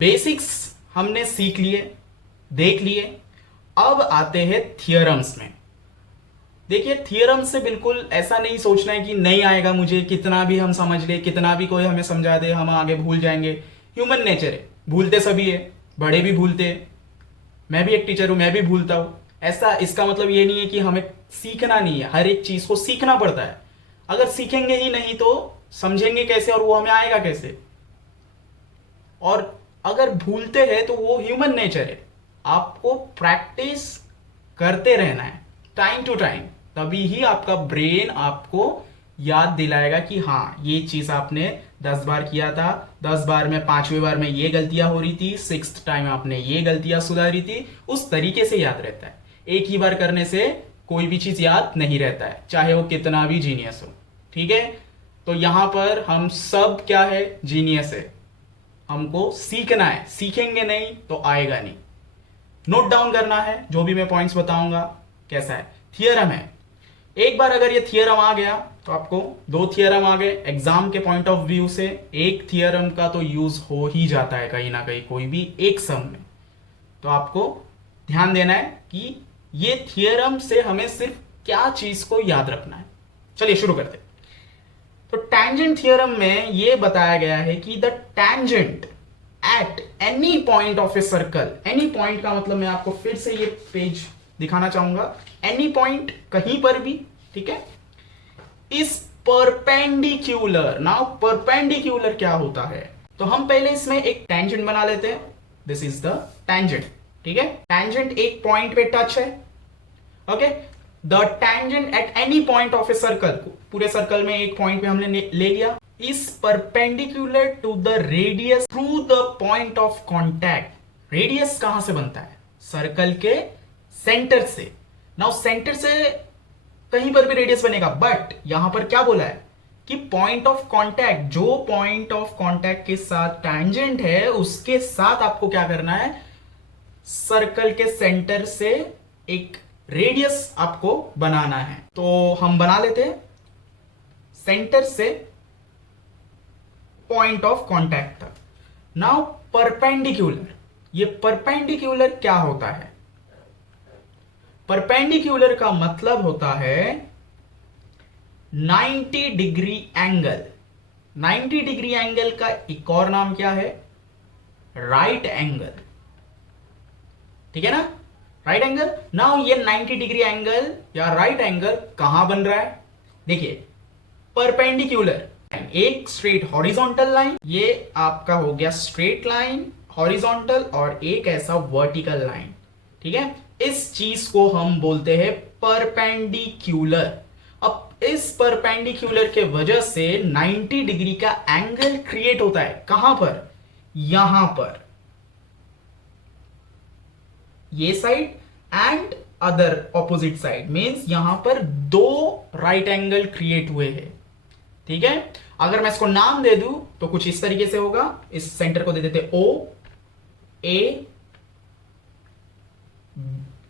Basics हमने सीख लिए, देख लिए। अब आते हैं थियरम्स में। देखिए, थियरम से बिल्कुल ऐसा नहीं सोचना है कि नहीं आएगा मुझे, कितना भी हम समझ ले, कितना भी कोई हमें समझा दे, हम आगे भूल जाएंगे। ह्यूमन नेचर है, भूलते सभी है, बड़े भी भूलते हैं, मैं भी एक टीचर हूं, मैं भी भूलता हूं। ऐसा इसका मतलब ये नहीं है कि हमें सीखना नहीं है, हर एक चीज को सीखना पड़ता है। अगर सीखेंगे ही नहीं तो समझेंगे कैसे और वो हमें आएगा कैसे। और अगर भूलते हैं तो वो ह्यूमन नेचर है, आपको प्रैक्टिस करते रहना है टाइम टू टाइम, तभी ही आपका ब्रेन आपको याद दिलाएगा कि हाँ ये चीज आपने 10 बार किया था, 10 बार में 5वें बार में ये गलतियां हो रही थी, 6th टाइम आपने ये गलतियां सुधारी थी। उस तरीके से याद रहता है। एक ही बार करने से कोई भी चीज याद नहीं रहता है, चाहे वो कितना भी जीनियस हो। ठीक है, तो यहां पर हम सब क्या है, जीनियस है। हमको सीखना है, सीखेंगे नहीं तो आएगा नहीं। नोट डाउन करना है जो भी मैं पॉइंट्स बताऊंगा। कैसा है, थियरम है। एक बार अगर ये थियरम आ गया तो आपको 2 थियरम आ गए एग्जाम के पॉइंट ऑफ व्यू से। एक थियरम का तो यूज हो ही जाता है कहीं ना कहीं, कोई भी एक सम में। तो आपको ध्यान देना है कि ये थियरम से हमें सिर्फ क्या चीज को याद रखना है। चलिए शुरू करते हैं। तो टैंजेंट थियरम में यह बताया गया है कि the tangent at any point of a circle, any point का मतलब मैं आपको फिर से ये पेज दिखाना चाहूंगा, एनी पॉइंट कहीं पर भी, ठीक है, इज परपेंडिक्यूलर। नाउ परपेंडिक्यूलर क्या होता है, तो हम पहले इसमें एक टैंजेंट बना लेते हैं। दिस इज द टैंजेंट, ठीक है। टैंजेंट एक पॉइंट पे टच है, okay. The tangent at any point of a circle, पूरे सर्कल में एक पॉइंट पे हमने ले लिया, is perpendicular to the radius through the point of contact. Radius कहां से बनता है, सर्कल के सेंटर से। नाउ सेंटर से कहीं पर भी रेडियस बनेगा, बट यहां पर क्या बोला है कि पॉइंट ऑफ कांटेक्ट, जो पॉइंट ऑफ कांटेक्ट के साथ टैंजेंट है उसके साथ आपको क्या करना है, सर्कल के सेंटर से एक रेडियस आपको बनाना है। तो हम बना लेते हैं सेंटर से पॉइंट ऑफ कांटेक्ट तक। नाउ परपेंडिक्यूलर, ये परपेंडिक्यूलर क्या होता है, परपेंडिक्यूलर का मतलब होता है 90 डिग्री एंगल। 90 डिग्री एंगल का एक और नाम क्या है, राइट एंगल, ठीक है ना, राइट एंगल। नाउ ये 90 डिग्री एंगल या राइट एंगल कहां बन रहा है, देखिए परपेंडिक्यूलर, एक स्ट्रेट हॉरिजॉन्टल लाइन, ये आपका हो गया स्ट्रेट लाइन हॉरिजॉन्टल, और एक ऐसा वर्टिकल लाइन, ठीक है। इस चीज को हम बोलते हैं परपेंडिक्यूलर। अब इस परपेंडिक्यूलर के वजह से 90 डिग्री का एंगल क्रिएट होता है, कहां पर, यहां पर, ये side and other opposite side, means यहां पर 2 राइट एंगल क्रिएट हुए हैं, ठीक है। अगर मैं इसको नाम दे दूं तो कुछ इस तरीके से होगा। इस सेंटर को दे देते O A,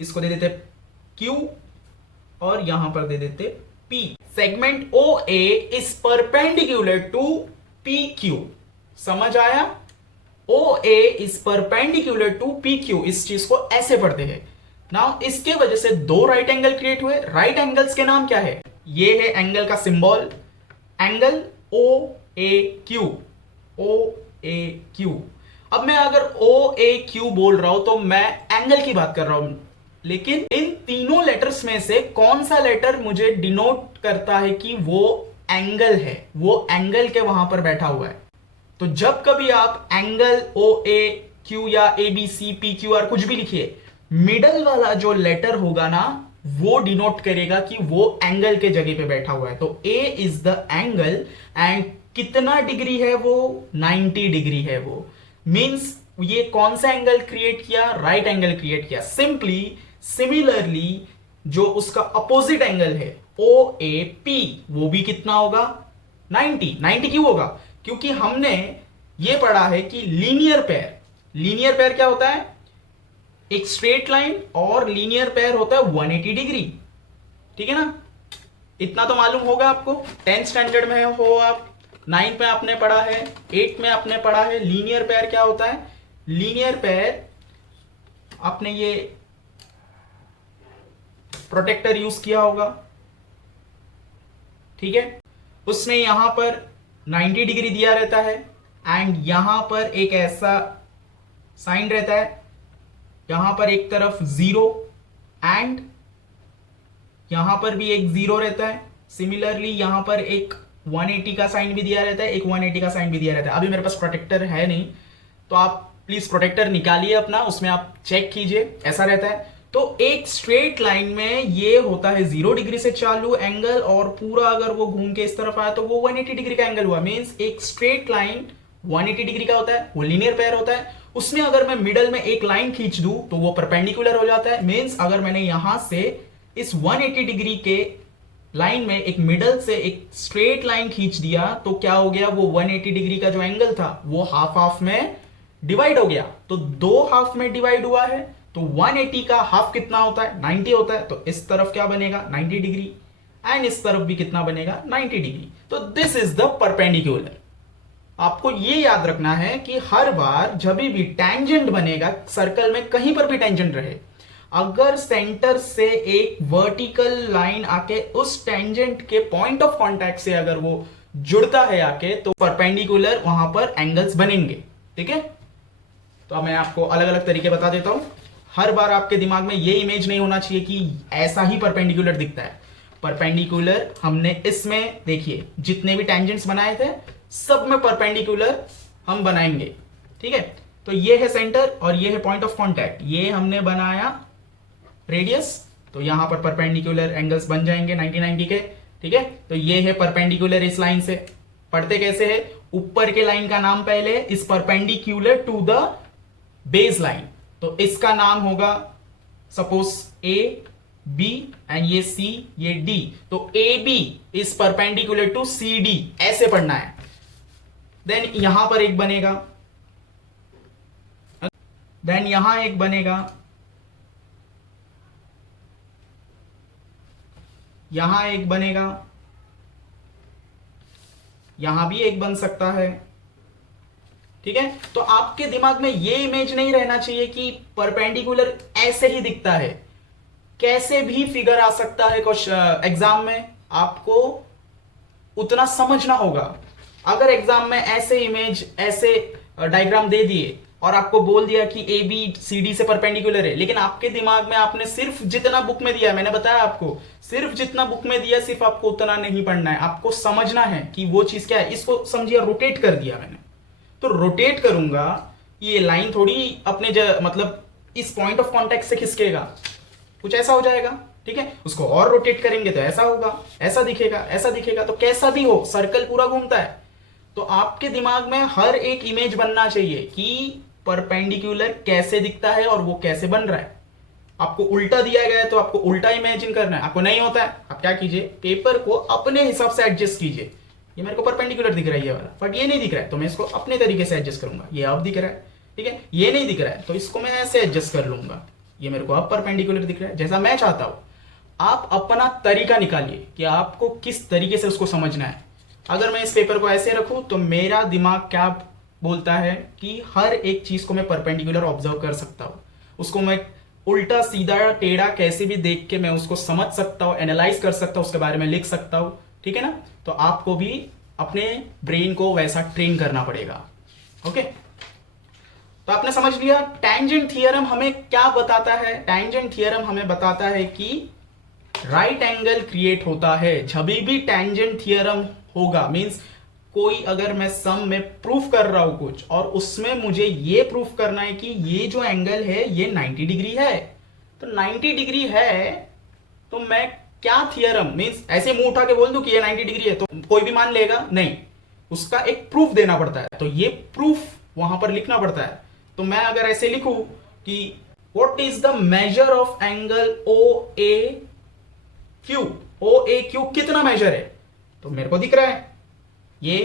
इसको दे देते Q, और यहां पर दे देते P। Segment OA is perpendicular to PQ। समझ आया, OA is perpendicular to PQ। इस चीज को ऐसे पढ़ते हैं। नाउ इसके वजह से 2 राइट एंगल क्रिएट हुए। राइट एंगल्स के नाम क्या है, ये है एंगल का सिंबल, एंगल OAQ, OAQ। अब मैं अगर OAQ बोल रहा हूं तो मैं एंगल की बात कर रहा हूं, लेकिन इन तीनों लेटर्स में से कौन सा लेटर मुझे डिनोट करता है कि वो एंगल है, वो एंगल के वहां पर बैठा हुआ है। तो जब कभी आप एंगल OAQ या ABC PQR कुछ भी लिखिए, मिडल वाला जो लेटर होगा ना वो डिनोट करेगा कि वो एंगल के जगह पे बैठा हुआ है। तो A is the angle, and कितना डिग्री है वो, 90 डिग्री है वो। मींस ये कौन सा एंगल क्रिएट किया, राइट एंगल क्रिएट किया। सिमिलरली जो उसका अपोजिट एंगल है OAP, वो भी कितना होगा, 90। 90 क्यों होगा, क्योंकि हमने ये पढ़ा है कि लीनियर पेयर क्या होता है, एक स्ट्रेट लाइन, और लीनियर पेयर होता है 180 डिग्री, ठीक है ना। इतना तो मालूम होगा आपको, 10th स्टैंडर्ड में हो आप, 9th में आपने पढ़ा है, 8th में आपने पढ़ा है। लीनियर पेयर क्या होता है, लीनियर पेयर आपने ये प्रोटेक्टर यूज किया होगा, ठीक है। उसमें यहां पर 90 डिग्री दिया रहता है एंड यहां पर एक ऐसा साइन रहता है, यहां पर एक तरफ 0 एंड यहां पर भी एक 0 रहता है। सिमिलरली यहां पर एक 180 का साइन भी दिया रहता है, एक 180 का साइन भी दिया रहता है। अभी मेरे पास प्रोटेक्टर है नहीं, तो आप प्लीज प्रोटेक्टर निकालिए अपना, उसमें आप चेक कीजिए, ऐसा रहता है। तो एक स्ट्रेट लाइन में ये होता है 0 डिग्री से चालू एंगल, और पूरा अगर वो घूम के इस तरफ आया तो वो 180 डिग्री का एंगल हुआ। मींस एक स्ट्रेट लाइन 180 डिग्री का होता है, वो लीनियर पेयर होता है। उसमें अगर मैं मिडल में एक लाइन खींच दूं तो वो परपेंडिकुलर हो जाता है। मींस अगर मैंने यहां से इस 180 डिग्री के लाइन में एक मिडल से एक स्ट्रेट लाइन खींच दिया तो क्या हो गया, वो 180 डिग्री का जो एंगल था वो हाफ हाफ में डिवाइड हो गया। तो 2 हाफ में डिवाइड हुआ है, तो 180 का हाफ कितना होता है, 90 होता है। तो इस तरफ क्या बनेगा, 90 डिग्री, एंड इस तरफ भी कितना बनेगा, 90 डिग्री। तो दिस इज द परपेंडिकुलर। आपको ये याद रखना है कि हर बार जब भी टेंजेंट बनेगा सर्कल में, कहीं पर भी टेंजेंट रहे, अगर सेंटर से एक वर्टिकल लाइन आके उस टेंजेंट के पॉइंट ऑफ कांटेक्ट से अगर वो जुड़ता है आके, तो परपेंडिकुलर वहां पर एंगल्स बनेंगे, ठीक है। तो अब मैं आपको अलग अलग तरीके बता देता हूं। हर बार आपके दिमाग में ये इमेज नहीं होना चाहिए कि ऐसा ही परपेंडिकुलर दिखता है। परपेंडिकुलर हमने इसमें देखिए जितने भी टेंजेंट्स बनाए थे सब में परपेंडिकुलर हम बनाएंगे, ठीक है। तो ये है सेंटर और ये है पॉइंट ऑफ कांटेक्ट, ये हमने बनाया रेडियस, तो यहां पर परपेंडिकुलर एंगल्स बन जाएंगे 90 के, ठीक है। तो ये है परपेंडिकुलर इस लाइन से। पढ़ते कैसे है, ऊपर के लाइन का नाम पहले इस perpendicular to the base line, तो इसका नाम होगा सपोज ए बी एंड ये सी ये डी। तो A B is perpendicular to C D, ऐसे पढ़ना है। देन यहां पर एक बनेगा, देन यहां एक बनेगा, यहां एक बनेगा, यहां भी एक बन सकता है, ठीक है। तो आपके दिमाग में ये इमेज नहीं रहना चाहिए कि परपेंडिकुलर ऐसे ही दिखता है, कैसे भी फिगर आ सकता है एग्जाम में, आपको उतना समझना होगा। अगर एग्जाम में ऐसे इमेज ऐसे डायग्राम दे दिए और आपको बोल दिया कि ए बी सी डी से परपेंडिकुलर है, लेकिन आपके दिमाग में आपने सिर्फ जितना बुक में दिया है, मैंने बताया आपको सिर्फ जितना बुक में दिया सिर्फ आपको उतना नहीं पढ़ना है, आपको समझना है कि वो चीज क्या है। इसको समझिए रोटेट कर दिया मैंने, तो रोटेट करूंगा, ये लाइन थोड़ी अपने मतलब इस पॉइंट ऑफ कांटेक्ट से खिसकेगा, कुछ ऐसा हो जाएगा, ठीक है। उसको और रोटेट करेंगे तो ऐसा होगा, ऐसा दिखेगा, ऐसा दिखेगा। तो कैसा भी हो सर्कल पूरा घूमता है। तो आपके दिमाग में हर एक इमेज बनना चाहिए कि परपेंडिकुलर कैसे दिखता है और वो कैसे बन रहा है। आपको उल्टा दिया गया है तो आपको उल्टा इमेजिन करना है। आपको नहीं होता है, आप क्या कीजिए, पेपर को अपने हिसाब से एडजस्ट कीजिए। ये मेरे को परपेंडिकुलर दिख रहा है ये वाला, बट ये नहीं दिख रहा है तो मैं इसको अपने तरीके से एडजस्ट करूंगा। ये अब दिख रहा है, ठीक है। ये नहीं दिख रहा है तो इसको मैं ऐसे एडजस्ट कर लूंगा। ये मेरे को अब परपेंडिकुलर दिख रहा है जैसा मैं चाहता हूं। आप अपना तरीका निकालिए कि आपको किस तरीके से उसको समझना है। अगर मैं इस पेपर को ऐसे रखूं तो मेरा दिमाग क्या बोलता है कि हर एक चीज को मैं परपेंडिकुलर ऑब्जर्व कर सकता हूं, उसको मैं उल्टा सीधा टेढ़ा कैसे भी देख के मैं उसको समझ सकता हूं, एनालाइज कर सकता हूं, उसके बारे में लिख सकता हूं, ठीक है ना। तो आपको भी अपने ब्रेन को वैसा ट्रेन करना पड़ेगा, ओके। तो आपने समझ लिया टेंजेंट थियरम हमें क्या बताता है। टेंजेंट थियरम हमें बताता है कि राइट एंगल क्रिएट होता है जब भी टेंजेंट थियरम होगा। मींस कोई अगर मैं सम में प्रूफ कर रहा हूं कुछ और उसमें मुझे ये प्रूफ करना है कि ये जो एंगल है ये 90 डिग्री है, तो 90 डिग्री है तो मैं क्या थियरम, मींस ऐसे मुंह उठा के बोल दूं कि ये 90 डिग्री है तो कोई भी मान लेगा नहीं, उसका एक प्रूफ देना पड़ता है। तो ये प्रूफ वहां पर लिखना पड़ता है। तो मैं अगर ऐसे लिखूं कि what is the measure of angle O A Q कितना मेजर है, तो मेरे को दिख रहा है ये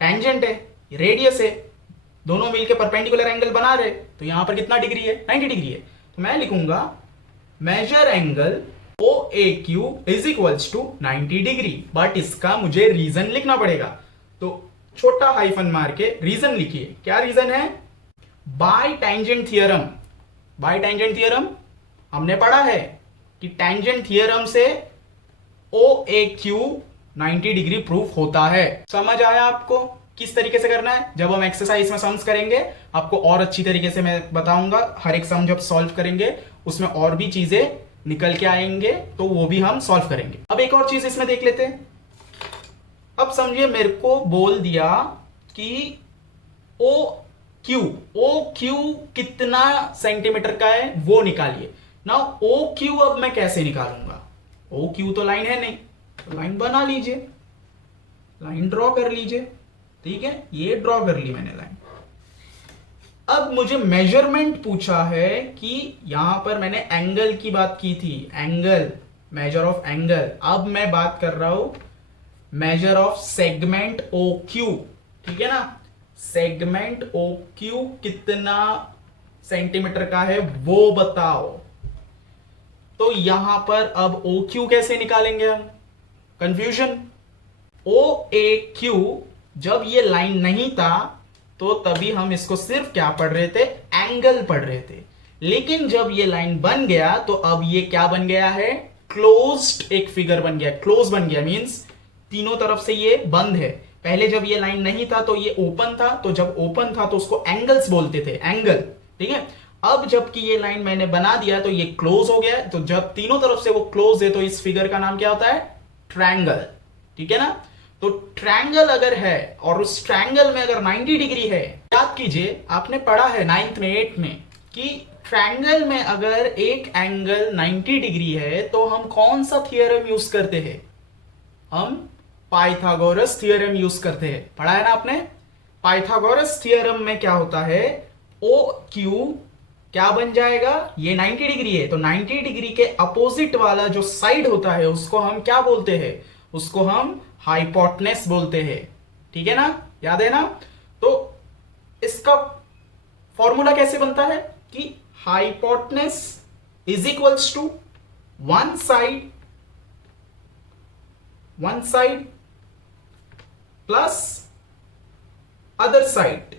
टेंजेंट है, ये रेडियस है, दोनों मिलकर परपेंडिकुलर एंगल बना रहे, तो यहां पर कितना डिग्री है, 90 डिग्री है। तो मैं लिखूंगा measure angle O A Q is equals to 90 degree, but इसका मुझे रीजन लिखना पड़ेगा। तो छोटा हाइफन मार के रीजन लिखिए। क्या रीजन है, bye tangent theorem, bye tangent theorem हमने पढ़ा है कि टेंजेंट थियरम से OAQ 90 डिग्री प्रूफ होता है। समझ आया आपको किस तरीके से करना है? जब हम एक्सरसाइज में सम्स करेंगे आपको और अच्छी तरीके से मैं बताऊंगा। हर एक सम जब सॉल्व करेंगे उसमें और भी चीजें निकल के आएंगे तो वो भी हम सॉल्व करेंगे। अब एक और चीज इसमें देख लेते हैं। अब समझिए मेरे को बोल दिया कि OQ कितना सेंटीमीटर का है वो निकालिए ना। OQ अब मैं कैसे निकालूंगा? OQ तो लाइन है नहीं, तो लाइन बना लीजिए, लाइन ड्रॉ कर लीजिए। ठीक है, ये ड्रॉ कर ली मैंने लाइन। अब मुझे मेजरमेंट पूछा है कि यहां पर मैंने एंगल की बात की थी, एंगल, मेजर ऑफ एंगल। अब मैं बात कर रहा हूं मेजर ऑफ सेगमेंट OQ। ठीक है ना, सेगमेंट OQ कितना सेंटीमीटर का है वो बताओ। तो यहां पर अब OQ कैसे निकालेंगे हम? कंफ्यूजन। OAQ जब ये लाइन नहीं था तो तभी हम इसको सिर्फ क्या पढ़ रहे थे? एंगल पढ़ रहे थे। लेकिन जब ये लाइन बन गया तो अब ये क्या बन गया है? क्लोज्ड एक फिगर बन गया। क्लोज बन गया मींस तीनों तरफ से ये बंद है। पहले जब ये लाइन नहीं था तो ये ओपन था, तो जब ओपन था तो उसको एंगल्स बोलते थे, एंगल। ठीक है, अब जबकि ये लाइन मैंने बना दिया तो ये क्लोज हो गया। तो जब तीनों तरफ से वो क्लोज है तो इस फिगर का नाम क्या होता है? ट्रायंगल। ठीक है ना, तो ट्रायंगल अगर है और उस ट्रायंगल में अगर 90 डिग्री है, याद कीजिए आपने पढ़ा है 9th में 8th में कि ट्रायंगल में अगर एक एंगल 90 डिग्री है तो हम कौन सा थियरम यूज करते हैं? हम पाइथागोरस थियरम यूज करते हैं। पढ़ा है ना आपने? पाइथागोरस थियरम में क्या होता है? OQ क्या बन जाएगा? ये 90 डिग्री है तो 90 डिग्री के अपोजिट वाला जो साइड होता है उसको हम क्या बोलते हैं? उसको हम हाइपोटेनस बोलते हैं। ठीक है ना, याद है ना? तो इसका फॉर्मूला कैसे बनता है कि hypotenuse is equals to one side plus other side.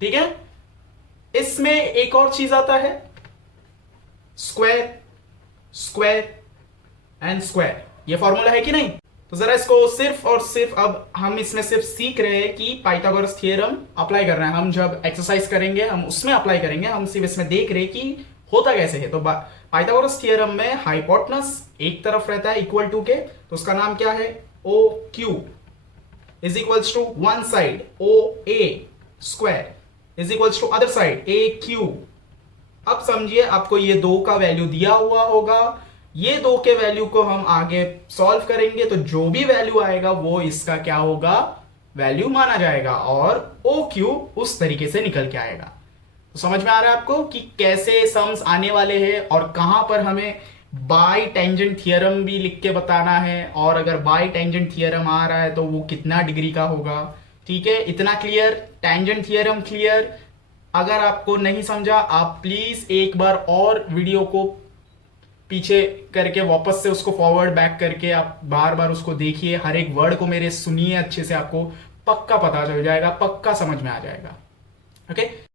ठीक है, इसमें एक और चीज आता है स्क्वायर एंड स्क्वायर। ये फॉर्मूला है कि नहीं? तो जरा इसको सिर्फ और सिर्फ अब हम इसमें सिर्फ सीख रहे हैं कि पाइथागोरस थ्योरम अप्लाई करना है। हम जब एक्सरसाइज करेंगे हम उसमें अप्लाई करेंगे, हम सिर्फ इसमें देख रहे हैं कि होता कैसे है। तो पाइथागोरस थ्योरम में हाइपोटेनस एक तरफ रहता है इक्वल टू के, तो उसका नाम क्या है? OQ is equals to one side OA square is equals to other side AQ। अब समझिए आपको ये दो का वैल्यू दिया हुआ होगा, ये दो के वैल्यू को हम आगे सॉल्व करेंगे तो जो भी वैल्यू आएगा वो इसका क्या होगा? वैल्यू माना जाएगा और OQ उस तरीके से निकल के आएगा। तो समझ में आ रहा है आपको कि कैसे सम्स आने वाले हैं और कहां पर हमें बाय टेंजेंट थियरम भी लिख के बताना है, और अगर बाय टेंजेंट थियरम आ रहा है तो वो कितना डिग्री का होगा। ठीक है, इतना क्लियर? Tangent theorem clear? अगर आपको नहीं समझा आप प्लीज एक बार और वीडियो को पीछे करके वापस से उसको फॉरवर्ड बैक करके आप बार बार उसको देखिए, हर एक वर्ड को मेरे सुनिए अच्छे से, आपको पक्का पता चल जाएगा, पक्का समझ में आ जाएगा। ओके।